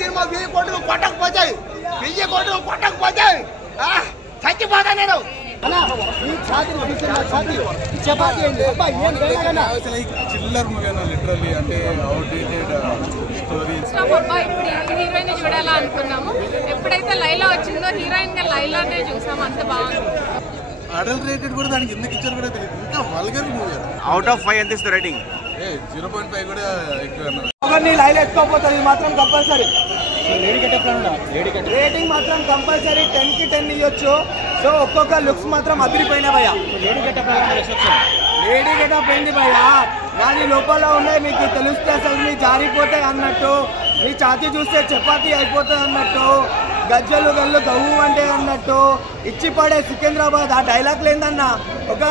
Cinema 1000 కోట్లు కొట్టకపోతాయి, 1000 కోట్లు కొట్టకపోతాయి చచ్చిపోతా నేను. చిల్లర్ మూవీ అన్న లిటరల్లీ అంటే అవుట్డేటెడ్ స్టోరీస్. ఇప్పుడు హీరోయిన్ చూడాలా అనుకున్నాము, ఎప్పుడైతే లైలా వచ్చిందో హీరోయిన్ గా లైలానే చూసాము, అంత బాగుంది. అడల్ట్ రేటెడ్ కూడా దానికి ఎందుకు ఇచ్చారు కూడా తెలియదు, ఇంకా వల్గర్ మూవీ. అవుట్ ఆఫ్ 5 ఎంత ఇస్తారు రేటింగ్? 0.5 కూడా ఎక్కువ అన్నారు. లైలా ఎత్తుకోపోతుంది మాత్రం కంపల్సరీ. రేటింగ్ మాత్రం కంపల్సరీ 10 కి 10 ఇవ్వచ్చు. సో ఒక్కొక్క లుక్స్ మాత్రం అదిరిపోయినా భయ్యా. లేడీ గెటప్ పోయింది భయ్యా, దాని లోపల ఉన్నాయి మీకు తెలిస్తే అసలు మీ జారిపోతాయి అన్నట్టు, మీ ఛాతీ చూస్తే చపాతీ అయిపోతుంది అన్నట్టు, గజ్జలు గల్లు గవ్వు అంటే అన్నట్టు ఇచ్చి పడే సికింద్రాబాద్. ఆ డైలాగ్ లేదన్న ఒక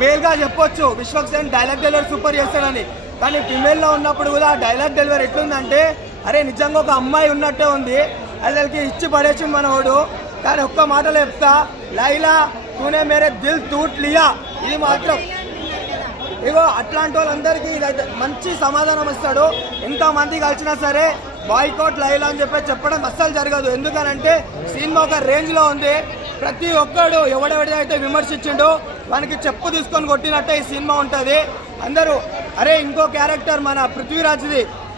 మేల్గా చెప్పొచ్చు, విశ్వక్సేన్ డైలాగ్ డెలివరీ సూపర్ చేస్తాడని. కానీ ఫిమేల్లో ఉన్నప్పుడు కూడా ఆ డైలాగ్ డెలివరీ ఎట్లుందంటే అరే నిజంగా ఒక అమ్మాయి ఉన్నట్టే ఉంది, అసలుకి ఇచ్చి పడేసి మనోడు. కానీ ఒక్క మాటలో చెప్తా, లైలా తూనే మేరే దిల్ టూట్ లియా, ఇది మాత్రం ఇగో అట్లాంటి వాళ్ళందరికీ ఇదైతే మంచి సమాధానం ఇస్తాడు. ఎంతమంది కలిసినా సరే బాయ్కాట్ లైలా అని చెప్పడం అస్సలు జరగదు. ఎందుకనంటే సినిమా ఒక రేంజ్లో ఉంది. ప్రతి ఒక్కడు ఎవడెవడైతే విమర్శించిండో వానికి చెప్పు తీసుకొని కొట్టినట్టే ఈ సినిమా ఉంటుంది. అందరూ అరే ఇంకో క్యారెక్టర్ మన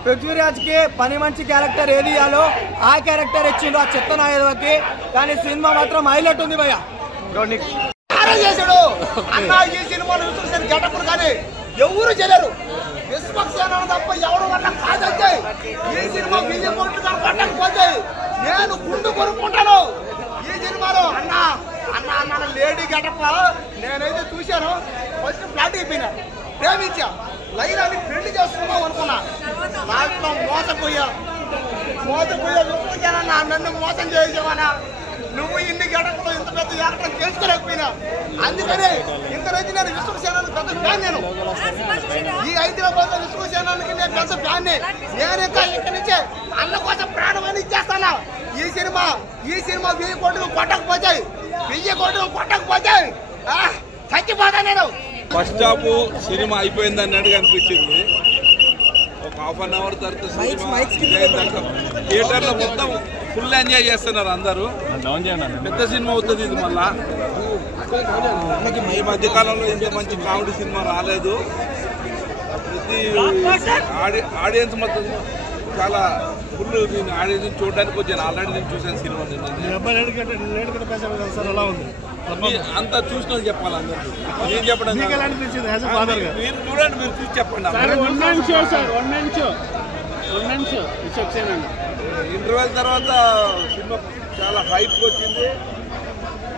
పృథ్వీరాజ్కి పని మంచి క్యారెక్టర్ ఏది ఇవ్వాలో ఆ క్యారెక్టర్ ఇచ్చిండు ఆ చెత్త నాయకుడికి. కానీ సినిమా మాత్రం హైలైట్ ఉంది భయ్యా. చేశాడు అన్న ఈ సినిమాను చూసిన గెటప్పుడు కానీ ఎవరు చేయలేరు, విశ్వక్సేన తప్ప ఎవరు వల్ల కాదంటే ఈ సినిమా 1000 కోట్లు పట్టకపోతాయి నేను గుండు కొనుక్కుంటాను ఈ సినిమాలో. అన్న అన్న అన్న లేడీ గెటప్ నేనైతే చూశాను, ఫస్ట్ ఫ్లాట్ అయిపోయినా, ప్రేమించా, లైలాని పెళ్లి చేసుకున్నావు అనుకున్నా, దాంట్లో మోసపోయా విశ్వక్సేన నన్ను మోసం చేసేవానా, నువ్వు ఇన్ని గడపలో ఇంత పెద్ద యాక్టర్ తెలుసుకోలేకపోయినా. అందుకనే ఇంతనైతే నేను విశ్వక్సేనానికి పెద్ద ఫ్యాన్. నేను ఈ హైదరాబాద్ లో విశ్వక్సేనానికి నేను పెద్ద ఫ్యాన్. నేను ఇంకా ఇక్కడి నుంచే అన్న కోసం ప్రాణమని ఇచ్చేస్తాను. ఈ సినిమా 1000 కోట్లు కొట్టకపోతాయి, 1000 కోట్లు కొట్టకపోతాయి చచ్చిపోతా నేను. ఫస్ట్ హాఫ్ సినిమా అయిపోయింది అన్నట్టుగా అనిపించింది. ఒక ½ అవర్ తర్వాత థియేటర్లో మొత్తం ఫుల్ ఎంజాయ్ చేస్తున్నారు అందరూ. పెద్ద సినిమా అవుతుంది ఇది. మళ్ళా ఈ మధ్యకాలంలో ఇంత మంచి కామెడీ సినిమా రాలేదు. ప్రతి ఆడియన్స్ మొత్తం చాలా ఫుల్. నేను ఆడియన్స్ చూడడానికి వచ్చాను, ఆల్రెడీ నేను చూసాను సినిమా. అంతా చూసిన చెప్పాలి అందరికీ. నేను చెప్పడం మీరు చూడండి, మీరు చూసి చెప్పండి. ఇంటర్వెల్ తర్వాత సినిమా చాలా హైప్ వచ్చింది.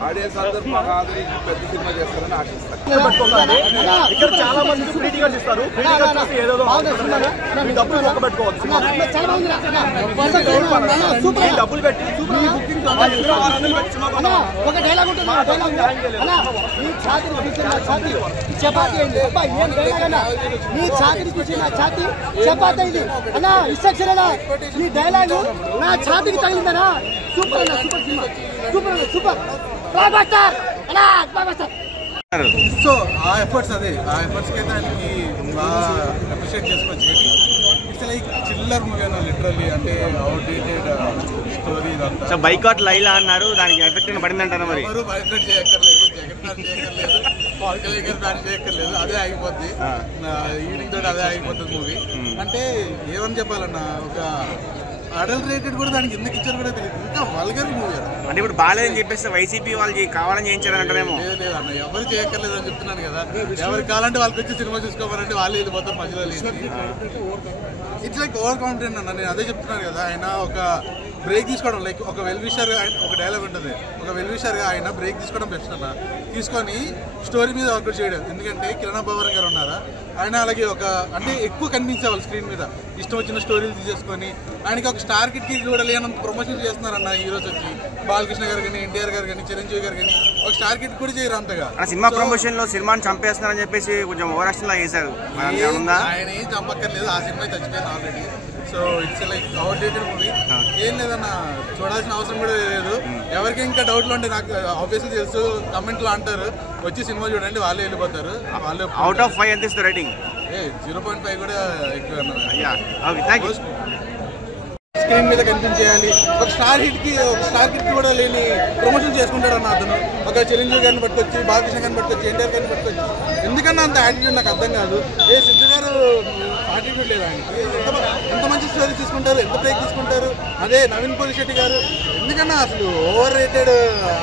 ఆడియన్స్ అందరూ బాగా ఆదరించి పెద్ద సినిమా చేస్తారని ఆశిస్తారు. ఇక్కడ చాలా మంది ఫ్రీ టికెట్స్ ఇస్తారు, డబ్బులు పెట్టి ఒక డైలాగ్ ఉంటుంది. నీ ఛాతీని చూసి నా ఛాతీ చపాతీ ఇది అన్నా ఇష్టక్షరడా నీ డైలాగ్ నా ఛాతీకి తగిలిందనా. సూపర్ అన్న, సూపర్ సినిమా, సూపర్ అన్న, సూపర్. సో ఆ ఎఫర్ట్స్ ఆ ఎఫర్ట్స్కి అయితే ఆయనకి బాగా అప్రిషియేట్ చేసుకోవచ్చు. ఇట్స్ లైక్ చిల్లర్ మూవీ అన్న లిటరల్లీ అంటే outdated story. So boycott Laila అన్నారు, దానికి ఎఫెక్ట్ పడిందంటారా? మరి ఎవరు బైకాట్ చేయక్కర్లేదు, జగన్ చేయక్కర్లేదు, పవన్ కళ్యాణ్ బ్యాన్ చేయక్కర్లేదు, అదే ఆగిపోద్ది. ఈవినింగ్ తోటి అదే ఆగిపోతుంది మూవీ. అంటే ఏమని చెప్పాలన్నా, ఒక అడల్ట్ రేటెడ్ కూడా దానికి ఎందుకు ఇచ్చారు కూడా తెలియదు, ఇంకా వల్గర్ మూవీ. అంటే ఇప్పుడు బాగాలేదని చెప్పేస్తే వైసీపీ వాళ్ళు కావాలని చేయించారంటారేమో. లేదన్న, ఎవరు చేయక్కర్లేదు అని చెప్తున్నాను కదా. ఎవరికి కావాలంటే వాళ్ళకి వచ్చి సినిమా చూసుకోవాలంటే వాళ్ళు వెళ్ళిపోతారు మధ్యలో. ఇట్స్ లైక్ ఓవర్ కాన్ఫిడెంట్ అన్న, నేను అదే చెప్తున్నాను కదా. ఆయన ఒక బ్రేక్ తీసుకోవడం, లైక్ ఒక వెల్ విషర్, ఒక డైలాగ్ ఉంటుంది, ఒక వెల్ విషర్గా ఆయన బ్రేక్ తీసుకోవడం బెస్ట్ అన్న. తీసుకొని స్టోరీ మీద వర్క్ చేయడం. ఎందుకంటే కిరణ్ భవన్ గారు ఉన్నారా, ఆయన అలాగే ఒక అంటే ఎక్కువ కనిపించేవాళ్ళు స్క్రీన్ మీద, ఇష్టం వచ్చిన స్టోరీలు తీసేసుకొని. ఆయనకి ఒక స్టార్ కిట్ కూడా లేనంత ప్రమోషన్ చేస్తున్నారన్న హీరోస్ వచ్చి. బాలకృష్ణ గారు కానీ, ఎన్టీఆర్ గారు కానీ, చిరంజీవి గారు కానీ ఒక స్టార్ కిట్ కూడా చేయరు అంతగా. సినిమా ప్రమోషన్ లో సినిమాని చంపేస్తున్నారని చెప్పేసి కొంచెం ఓవర్ యాక్షన్ లా చేశారు. ఆయన ఏం చంపక్కర్లేదు, ఆ సినిమా చచ్చిపోయింది already. So it's like outdated movie. ఏం లేదన్న, చూడాల్సిన అవసరం కూడా లేదు. ఎవరికి ఇంకా డౌట్లు ఉంటే నాకు ఆబ్వియస్లీ తెలుసు, కమెంట్లో అంటారు, వచ్చి సినిమా చూడండి, వాళ్ళే వెళ్ళిపోతారు. వాళ్ళు అవుట్ ఆఫ్ 5 ఎంత ఇస్తారు రేటింగ్? 0.5 కూడా ఎక్కువ. స్క్రీన్ మీద కనిపించేయాలి. ఒక స్టార్ హిట్ కి కూడా లేని ప్రమోషన్ చేసుకుంటాడు అన్న అతను. ఒక చిరంజీవి గారిని పట్టుకొచ్చి, బాలకృష్ణ గారిని పట్టుకొచ్చి, ఎన్టీఆర్ గారిని పట్టుకొచ్చి ఎందుకన్నా అంత యాటిట్యూడ్ నాకు అర్థం కాదు. సిద్ధు గారు యాటిట్యూడ్ లేదు ఆయనకి. ఎంత మంచి స్టోరీ తీసుకుంటారు, ఎంత బ్రేక్ తీసుకుంటారు. అదే నవీన్ పోలిశెట్టి గారు ఎందుకన్నా అసలు ఓవర్ రేటెడ్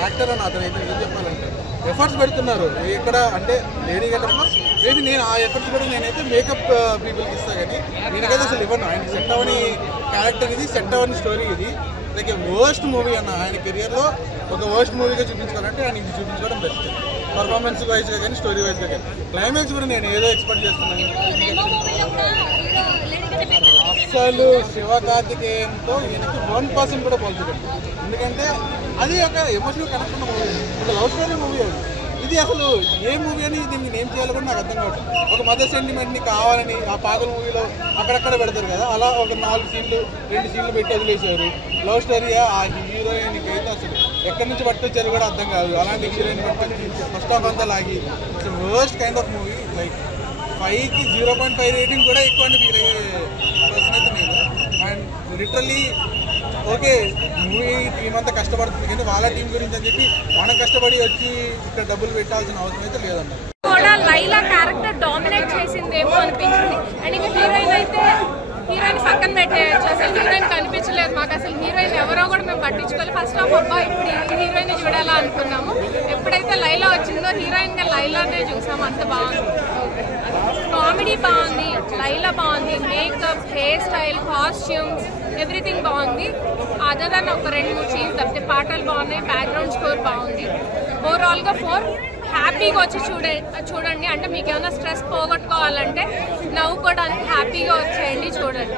యాక్టర్ అన్న అతను. అయితే ఏం చెప్పాలంటే ఎఫర్ట్స్ పెడుతున్నారు ఇక్కడ. అంటే లేడీ గెటప్లో మేబీ నేను ఆ ఎఫర్ట్స్ కూడా నేనైతే మేకప్ పీపుల్కి ఇస్తాను, కానీ నేనైతే అసలు ఇవ్వను. ఆయనకి సెట్ అవ్వని క్యారెక్టర్ ఇది, సెట్ అవ్వని స్టోరీ ఇది. లైక్ వర్స్ట్ మూవీ అన్న. ఆయన కెరియర్లో ఒక వర్స్ట్ మూవీగా చూపించుకోవాలంటే ఆయన ఇది చూపించుకోవడం బెస్ట్. పర్ఫార్మెన్స్ వైజ్గా కానీ, స్టోరీ వైజ్గా కానీ. క్లైమాక్స్ కూడా నేను ఏదో ఎక్స్పెక్ట్ చేస్తున్నాను. అసలు శివకార్తికేయన్తో ఈయనకి 1% కూడా పోల్చలేదు. ఎందుకంటే అది ఒక ఎమోషనల్ కనెక్ట్ ఉన్న మూవీ, ఒక లవ్ స్టోరీ మూవీ. అది ఇది అసలు ఏ మూవీ అని దీన్ని ఏం చేయాలో కూడా నాకు అర్థం కావట్లేదు. ఒక మదర్ సెంటిమెంట్ని కావాలని ఆ పాగల్ మూవీలో అక్కడక్కడ పెడతారు కదా, అలా ఒక 2 సీన్లు పెట్టి వదిలేశారు. లవ్ స్టోరీ ఆ హీరోయిన్కి అయితే అసలు ఎక్కడి నుంచి పట్టుకొచ్చారు కూడా అర్థం కాదు. అలాంటి హీరోయిన్ పట్టుకొచ్చి ఫస్ట్ హాఫ్ అంతా లాగి it's worst kind of movie. Like 5కి 0.5 రేటింగ్ కూడా ఎక్కువ అని ఫీల్ అయ్యే పర్సన్ అయితే నేను. And literally okay movie team అంతా కష్టపడుతుంది, కానీ వాళ్ళ టీం గురించి అని చెప్పి మనం కష్టపడి వచ్చి ఇక్కడ డబ్బులు పెట్టాల్సిన అవసరం అయితే లేదన్న. కూడా లైలా క్యారెక్టర్ డామినేట్ చేసిందేమో అనిపించింది. అండ్ ఇంకా హీరోయిన్ పక్కన పెట్టేయచ్చు. అసలు హీరోయిన్ కనిపించలేదు మాకు. అసలు హీరోయిన్ ఎవరో కూడా మేము పట్టించుకోవాలి. ఫస్ట్ ఆఫ్ అబ్బా ఇప్పుడు ఈ హీరోయిన్ చూడాలా అనుకున్నాము. ఎప్పుడైతే లైలా వచ్చిందో హీరోయిన్గా లైలానే చూసాము. అంత బాగుంది, కామెడీ బాగుంది, లైలా బాగుంది, makeup, hair style, costumes everything బాగుంది. అదర్ దాన్ ఒక 2-3 సీన్స్ తప్పితే పాటలు బాగున్నాయి, బ్యాక్గ్రౌండ్ స్కోర్ బాగుంది. ఓవరాల్గా 4 హ్యాపీగా వచ్చి చూడండి. అంటే మీకు ఏమైనా స్ట్రెస్ పోగొట్టుకోవాలంటే నవ్వుకోవడానికి హ్యాపీగా వచ్చేయండి, చూడండి.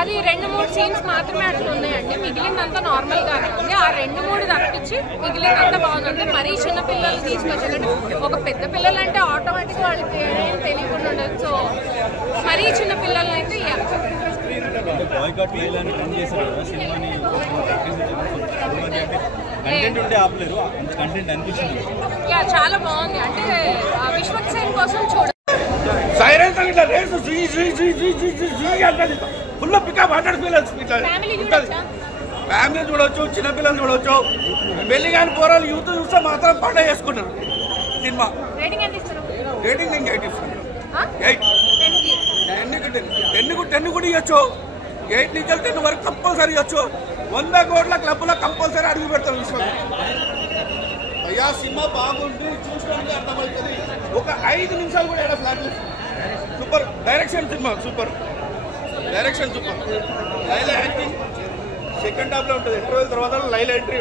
అది 2-3 సీన్స్ మాత్రమే అట్లా ఉన్నాయండి. మిగిలినంతా నార్మల్గానే ఉంది. ఆ 2-3 తప్పించి మిగిలినంతా బాగుంది. అంటే మరీ చిన్నపిల్లలు తీసుకొచ్చారంటే ఒక పెద్ద పిల్లలు అంటే ఆటోమేటిక్గా వాళ్ళకి ఏం తెలియకుండా ఉండదు. సో మరీ చిన్నపిల్లలు అయితే చాలా బాగుంది. అంటే విశ్వక్ సేన్ కోసం చూడండి. ఫుల్ పికప్ 100 ఫ్యామిలీ చూడవచ్చు, చిన్నపిల్లలు చూడవచ్చు. పెళ్లి కాని పోరాలు యూత్ చూస్తే మాత్రం పండుగ చేసుకుంటారు. సినిమా రేటింగ్ నేను 8 ఇస్తాను. 10 కూడా ఇవ్వచ్చు. 8 నుంచి 10 వరకు కంపల్సరీ ఇవ్వచ్చు. 100 కోట్ల క్లబ్లో కంపల్సరీ అడుగు పెడతారు విశ్వం. అయ్యా సినిమా బాగుంది, చూసుకోవడానికి అర్థమవుతుంది. ఒక 5 నిమిషాలు కూడా ఎక్కడ flat super direction. Cinema super direction, super. Laila acting second హాఫ్లో ఉంటుంది. ఇంటర్వెల్ తర్వాత లైలా ఎంట్రీ.